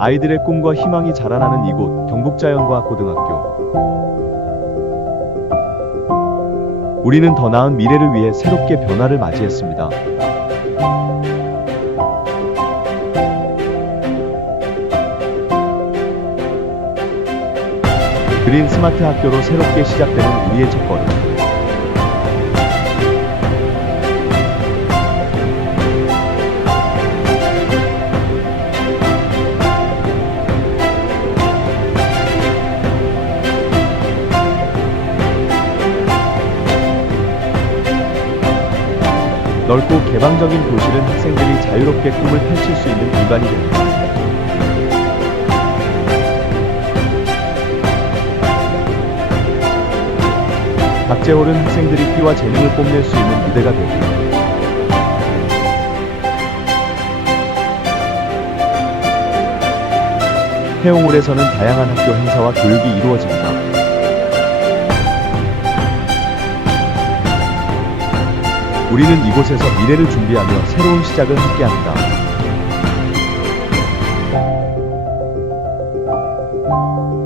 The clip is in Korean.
아이들의 꿈과 희망이 자라나는 이곳 경북자연과학 고등학교. 우리는 더 나은 미래를 위해 새롭게 변화를 맞이했습니다. 그린 스마트 학교로 새롭게 시작되는 우리의 첫걸음. 넓고 개방적인 교실은 학생들이 자유롭게 꿈을 펼칠 수 있는 공간이 됩니다. 박재홀은 학생들이 끼와 재능을 뽐낼 수 있는 무대가 되고 해옹홀에서는 다양한 학교 행사와 교육이 이루어집니다. 우리는 이곳에서 미래를 준비하며 새로운 시작을 함께한다. thank